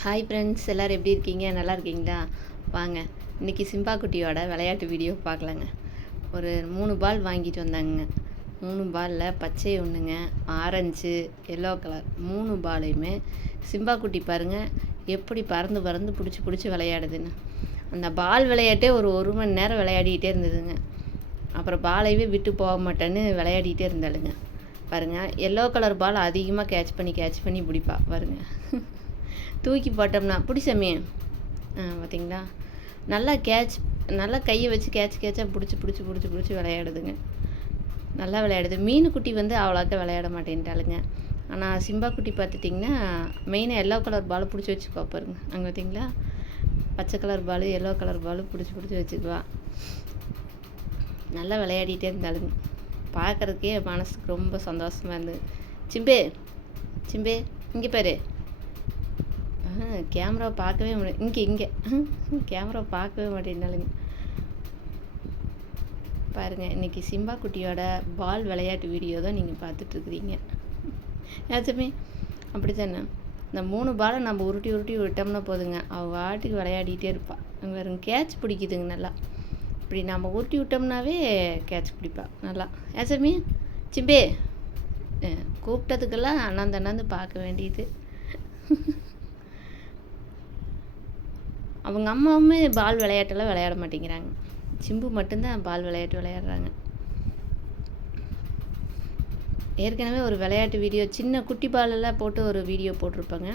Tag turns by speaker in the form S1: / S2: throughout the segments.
S1: hi friends எல்லோரும் எப்படி இருக்கீங்க நல்லா இருக்கீங்களா வாங்க இன்றைக்கி சிம்பா குட்டியோட விளையாட்டு வீடியோ பார்க்கலாங்க ஒரு மூணு பால் வாங்கிட்டு வந்தாங்க மூணு பாலில் பச்சை ஒன்றுங்க ஆரஞ்சு எல்லோ கலர் மூணு பாலையுமே சிம்பா குட்டி பாருங்கள் எப்படி பறந்து பறந்து பிடிச்சி பிடிச்சி விளையாடுதுன்னு அந்த பால் விளையாட்டே ஒரு ஒரு மணி நேரம் விளையாடிக்கிட்டே இருந்ததுங்க அப்புறம் பாலையவே விட்டு போக மாட்டேன்னு விளையாடிக்கிட்டே இருந்தாளுங்க பாருங்கள் எல்லோ கலர் பால் அதிகமாக கேட்ச் பண்ணி கேட்ச் பண்ணி பிடிப்பா பாருங்கள் தூக்கி போட்டோம்னா பிடிச்சமே பார்த்தீங்களா நல்லா கேட்ச் நல்லா கையை வச்சு கேட்ச் கேட்சாக பிடிச்சி பிடிச்சி பிடிச்சி பிடிச்சி விளையாடுதுங்க நல்லா விளையாடுது மீன் குட்டி வந்து அவ்வளோக்கா விளையாட மாட்டேன்ட்டாளுங்க ஆனால் சிம்பா குட்டி பார்த்துட்டிங்கன்னா மெயினாக எல்லோ கலர் பால் பிடிச்சி வச்சுக்குவா பாருங்க அங்கே பார்த்தீங்களா பச்சை colour ball yellow colour ball பிடிச்சி பிடிச்சி வச்சுக்குவா நல்லா விளையாடிட்டே இருந்தாளுங்க பார்க்குறதுக்கே மனசுக்கு ரொம்ப சந்தோஷமாக இருந்தது சிம்பே சிம்பே இங்கே பாரு கேமரா பார்க்கவே முடியும் இங்கே இங்கே கேமரா பார்க்கவே மாட்டேன்னாலுங்க பாருங்கள் இன்றைக்கி சிம்பா குட்டியோட பால் விளையாட்டு வீடியோ தான் நீங்கள் பார்த்துட்ருக்குறீங்க ஏச்சுமே அப்படி தானே இந்த மூணு பாலை நம்ம உருட்டி உருட்டி விட்டோம்னா போதுங்க அவள் வாட்டுக்கு விளையாடிட்டே இருப்பாள் வெறும் கேட்ச் பிடிக்குதுங்க நல்லா இப்படி நம்ம உருட்டி விட்டோம்னாவே கேட்ச் பிடிப்பாள் நல்லா ஏச்சமி சிம்பே கூப்பிட்டதுக்கெல்லாம் அண்ணாந்து அண்ணாந்து பார்க்க வேண்டியது அவங்க அம்மாவுமே பால் விளையாட்டெல்லாம் விளையாட மாட்டேங்கிறாங்க சிம்பு மட்டும்தான் பால் விளையாட்டு விளையாடுறாங்க ஏற்கனவே ஒரு விளையாட்டு வீடியோ சின்ன குட்டி பாலெல்லாம் போட்டு ஒரு வீடியோ போட்டிருப்பாங்க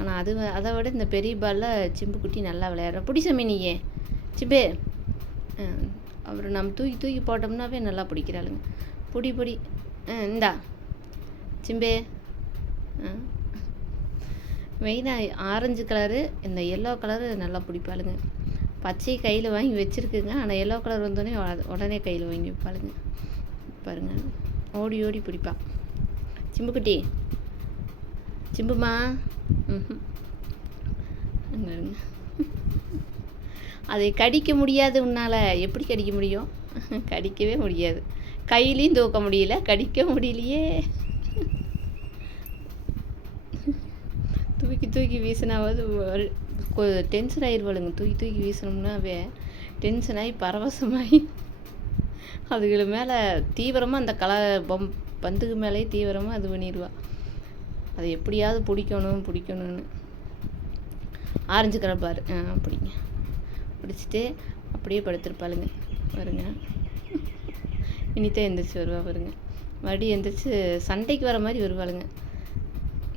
S1: ஆனால் அது அதை விட இந்த பெரிய பாலில் சிம்பு குட்டி நல்லா விளையாடுறோம் பிடிச்ச மீனியே சிம்பே அப்புறம் நம்ம தூக்கி தூக்கி போட்டோம்னாவே நல்லா பிடிக்கிறாளுங்க பிடி பிடி இந்தா சிம்பே மெயினாக ஆரஞ்சு கலரு இந்த எல்லோ கலரு நல்லா பிடிப்பாளுங்க பச்சை கையில் வாங்கி வச்சுருக்குங்க ஆனால் எல்லோ கலர் வந்தோடனே உடனே கையில் வாங்கி வைப்பாளுங்க பாருங்க ஓடி ஓடி பிடிப்பா சிம்புக்குட்டி சிம்புமா ம் பாருங்க அதை கடிக்க முடியாது உன்னால் எப்படி கடிக்க முடியும் கடிக்கவே முடியாது கையிலையும் தூக்க முடியல கடிக்க முடியலையே தூக்கி தூக்கி வீசினாவது டென்ஷன் ஆயிடுவாளுங்க தூக்கி தூக்கி வீசினோம்னாவே டென்ஷன் ஆகி பரவசமாகி அதுக்கு மேலே தீவிரமாக அந்த கலா பம் பந்துக்கு மேலேயே தீவிரமாக அது பண்ணிடுவா அது எப்படியாவது பிடிக்கணும் பிடிக்கணும்னு ஆரஞ்சு கலர் பாரு ஆ பிடிங்க பிடிச்சிட்டு அப்படியே படுத்துருப்பாளுங்க வருங்க இனித்தான் எந்திரிச்சு வருவா வருங்க மறுபடியும் எந்திரிச்சு சண்டைக்கு வர மாதிரி வருவாளுங்க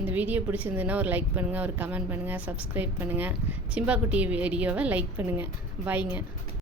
S1: இந்த வீடியோ பிடிச்சிருந்ததுன்னா ஒரு லைக் பண்ணுங்கள் ஒரு கமெண்ட் பண்ணுங்கள் சப்ஸ்கிரைப் பண்ணுங்கள் சிம்பா குட்டி வீடியோவை லைக் பண்ணுங்கள் பாய்ங்க